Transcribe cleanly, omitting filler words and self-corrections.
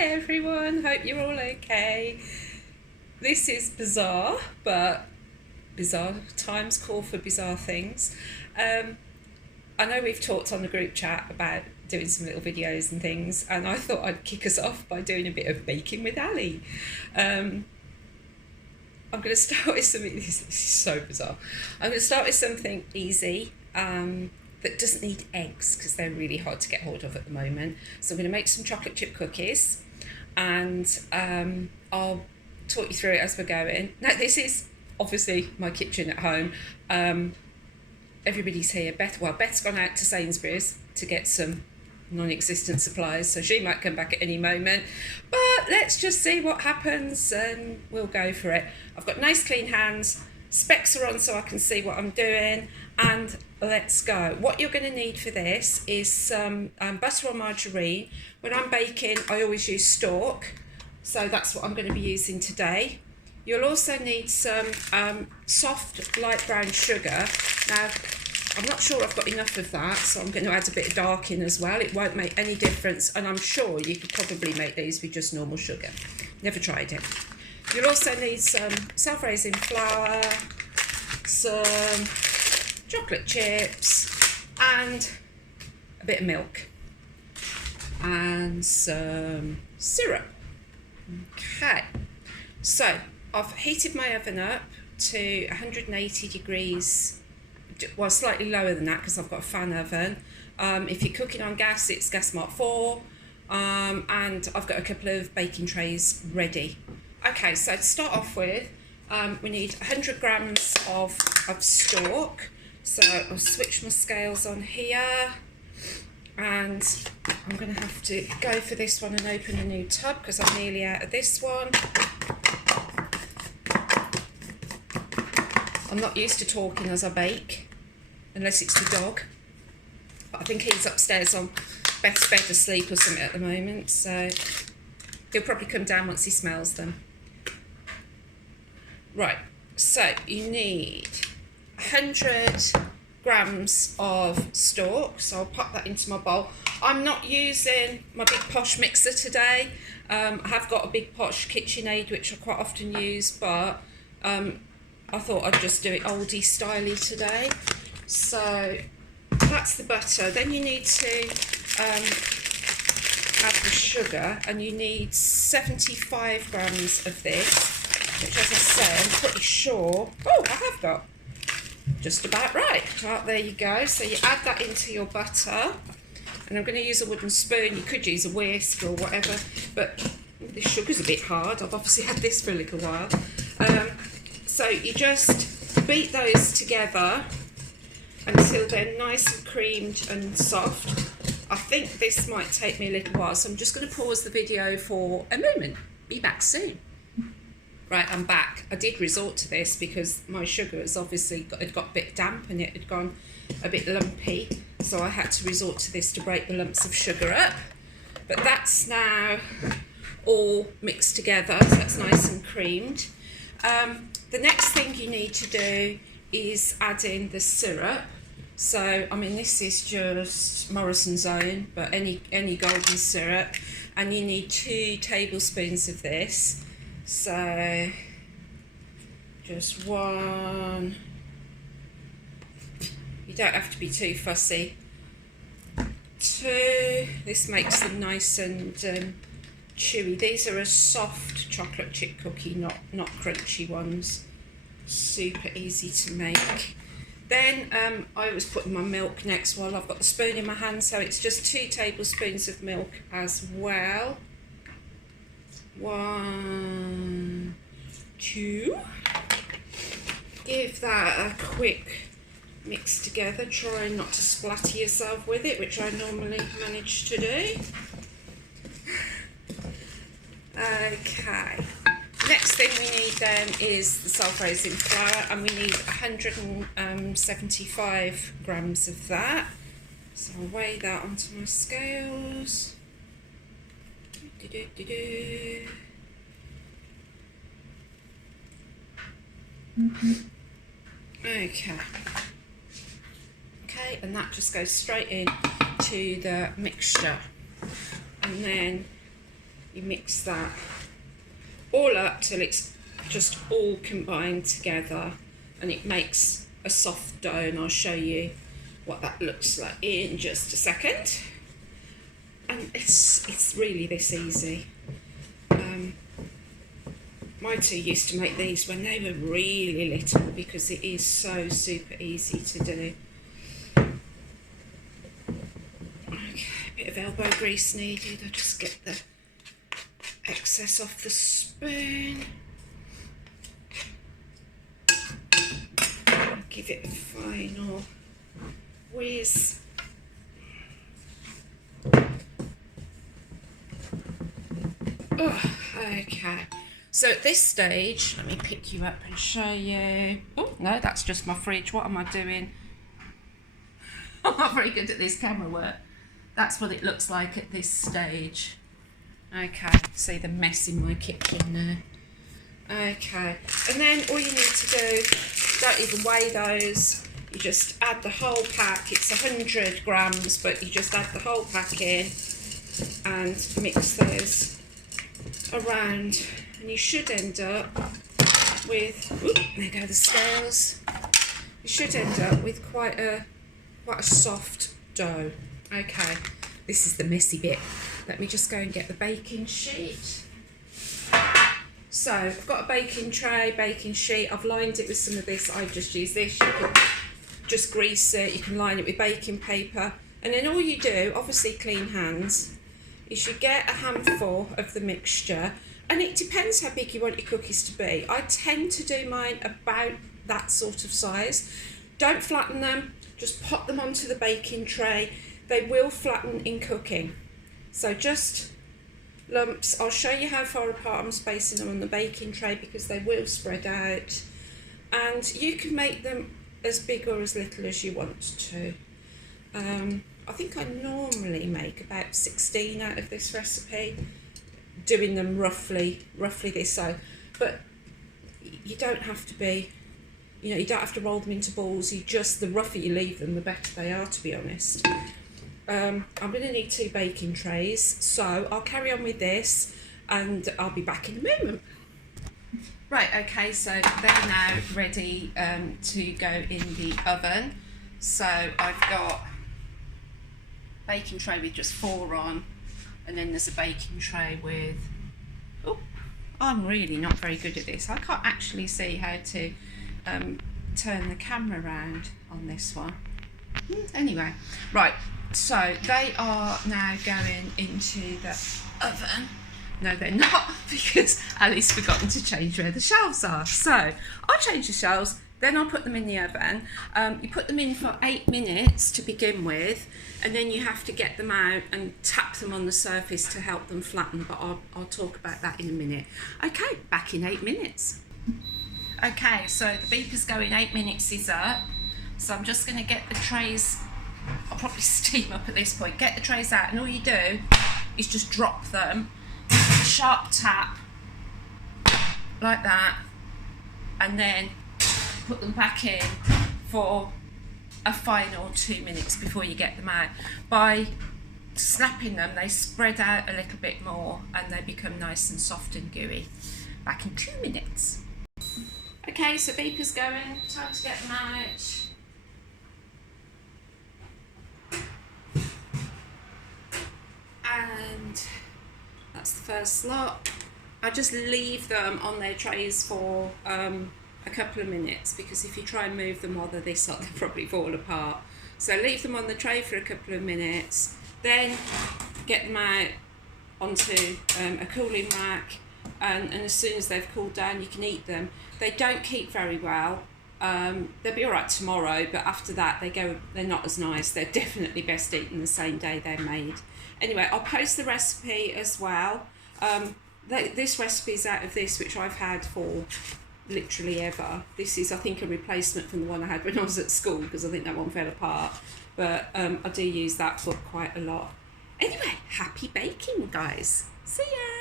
Hi everyone, hope you're all okay. This is bizarre, but bizarre times call for bizarre things. I know we've talked on the group chat about doing some little videos and things, and I thought I'd kick us off by doing a bit of baking with Ali. I'm going to start with something, this is so bizarre. I'm going to start with something easy that doesn't need eggs because they're really hard to get hold of at the moment. So I'm going to make some chocolate chip cookies, and I'll talk you through it as we're going. Now, this is obviously my kitchen at home. Everybody's here. Beth's gone out to Sainsbury's to get some non-existent supplies, so she might come back at any moment, but let's just see what happens and we'll go for it. I've got nice clean hands, specs are on so I can see what I'm doing, and let's go. What you're going to need for this is some butter or margarine. When I'm baking, I always use Stork, so that's what I'm going to be using today. You'll also need some soft light brown sugar. Now, I'm not sure I've got enough of that, so I'm going to add a bit of dark in as well. It won't make any difference, and I'm sure you could probably make these with just normal sugar. Never tried it. You'll also need some self-raising flour, some chocolate chips, and a bit of milk, and some syrup. Okay, so I've heated my oven up to 180 degrees, well, slightly lower than that because I've got a fan oven. If you're cooking on gas, it's gas mark 4, and I've got a couple of baking trays ready. Okay, so to start off with, we need 100 grams of Stork. So I'll switch my scales on here, and I'm going to have to go for this one and open a new tub because I'm nearly out of this one. I'm not used to talking as I bake, unless it's the dog. But I think he's upstairs on Beth's bed asleep or something at the moment, so he'll probably come down once he smells them. Right, so you need 100 grams of Stork, so I'll pop that into my bowl. I'm not using my Big Posh mixer today. I have got a Big Posh KitchenAid which I quite often use, but I thought I'd just do it oldie styly today. So that's the butter. Then you need to add the sugar, and you need 75 grams of this, which, as I say, I'm pretty sure, I have got just about right. Right, there you go. So you add that into your butter, and I'm going to use a wooden spoon. You could use a whisk or whatever, but the sugar's a bit hard. I've obviously had this for a little while. So you just beat those together until they're nice and creamed and soft. I think this might take me a little while, so I'm just going to pause the video for a moment. Be back soon. Right, I'm back. I did resort to this because my sugar has obviously got a bit damp and it had gone a bit lumpy, so I had to resort to this to break the lumps of sugar up. But that's now all mixed together, so that's nice and creamed. The next thing you need to do is add in the syrup. So, I mean, this is just Morrison's Own, but any golden syrup, and you need 2 tablespoons of this. So, just 1. You don't have to be too fussy. 2. This makes them nice and chewy. These are a soft chocolate chip cookie, not crunchy ones. Super easy to make. Then I always put in my milk next while I've got the spoon in my hand, so it's just 2 tablespoons of milk as well. 1, 2. Give that a quick mix together, trying not to splatter yourself with it, which I normally manage to do. Okay, next thing we need then is the self-raising flour, and we need 175 grams of that. So I'll weigh that onto my scales. Okay, and that just goes straight in to the mixture. And then you mix that all up till it's just all combined together and it makes a soft dough, and I'll show you what that looks like in just a second. And it's really this easy. My two used to make these when they were really little because it is so super easy to do. Okay, a bit of elbow grease needed. I'll just get the excess off the spoon. Give it a final whiz. Oh, okay. So at this stage, let me pick you up and show you. Oh, no, that's just my fridge. What am I doing? I'm not very good at this camera work. That's what it looks like at this stage. Okay, see the mess in my kitchen there. Okay, and then all you need to do, don't even weigh those. You just add the whole pack. It's 100 grams, but you just add the whole pack in and mix those around. And you should end up with, there go the scales. You should end up with quite a soft dough. Okay, this is the messy bit. Let me just go and get the baking sheet. So I've got a baking tray, baking sheet. I've lined it with some of this. I've just used this. You can just grease it. You can line it with baking paper. And then all you do, obviously clean hands, is you get a handful of the mixture. And it depends how big you want your cookies to be. I tend to do mine about that sort of size. Don't flatten them, just pop them onto the baking tray. They will flatten in cooking. So just lumps. I'll show you how far apart I'm spacing them on the baking tray because they will spread out. And you can make them as big or as little as you want to. I think I normally make about 16 out of this recipe, doing them roughly this size, but you don't have to be, you don't have to roll them into balls. The rougher you leave them, the better they are, to be honest. I'm going to need 2 baking trays, so I'll carry on with this and I'll be back in a moment. Right, okay, so they're now ready to go in the oven. So I've got a baking tray with just 4 on, and then there's a baking tray with, I'm really not very good at this. I can't actually see how to turn the camera around on this one. Anyway, right, so they are now going into the oven. No, they're not, because Ali's forgotten to change where the shelves are. So I'll change the shelves, then I'll put them in the oven. You put them in for 8 minutes to begin with, and then you have to get them out and tap them on the surface to help them flatten, but I'll talk about that in a minute. Okay, back in 8 minutes. Okay, so the beeper's going, 8 minutes is up. So I'm just going to get the trays, I'll probably steam up at this point, get the trays out, and all you do is just drop them, a sharp tap, like that, and then put them back in for a final 2 minutes before you get them out. By snapping them, they spread out a little bit more and they become nice and soft and gooey. Back in 2 minutes. Okay, so beeper's going, time to get them out. And that's the first lot. I just leave them on their trays for a couple of minutes, because if you try and move them while they're this hot, they'll probably fall apart. So leave them on the tray for a couple of minutes, then get them out onto a cooling rack, and as soon as they've cooled down, you can eat them. They don't keep very well. They'll be all right tomorrow, but after that they're not as nice. They're definitely best eaten the same day they're made. Anyway, I'll post the recipe as well. This recipe is out of this, which I've had for literally ever. This is, I think, a replacement from the one I had when I was at school, because I think that one fell apart. But I do use that for quite a lot. Anyway, happy baking, guys. See ya!